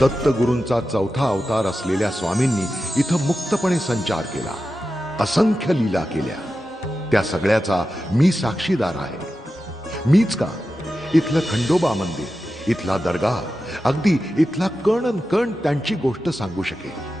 दत्तगुरूंचा चौथा अवतार असलेल्या स्वामींनी इथं मुक्तपणे संचार केला, असंख्य लीला केल्या. त्या सगळ्याचा मी साक्षीदार आहे. मीच का, इथलं खंडोबा मंदिर, इथला दर्गा, अगदी इथला कण न कण त्यांची गोष्ट सांगू शकेल.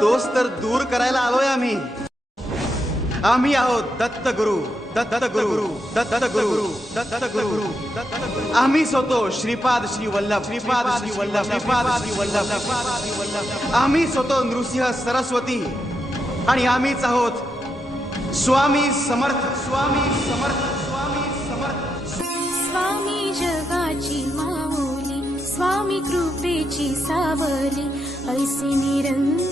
तोच तर दूर करायला आलोय आम्ही. आम्ही आहोत दत्तगुरु, दत्तगुरु, दत्तगुरु, दत्तगुरु. आम्हीच होतो श्रीपाद श्री वल्लभ, श्रीपाद श्री वल्लभ, श्रीपाद श्री वल्लभ. आम्हीच होतो नृसिंह सरस्वती आणि आम्हीच आहोत स्वामी समर्थ, स्वामी समर्थ, स्वामी समर्थ. स्वामी जगाची माऊली, स्वामी कृपेची सावली, ऐसी निरंतर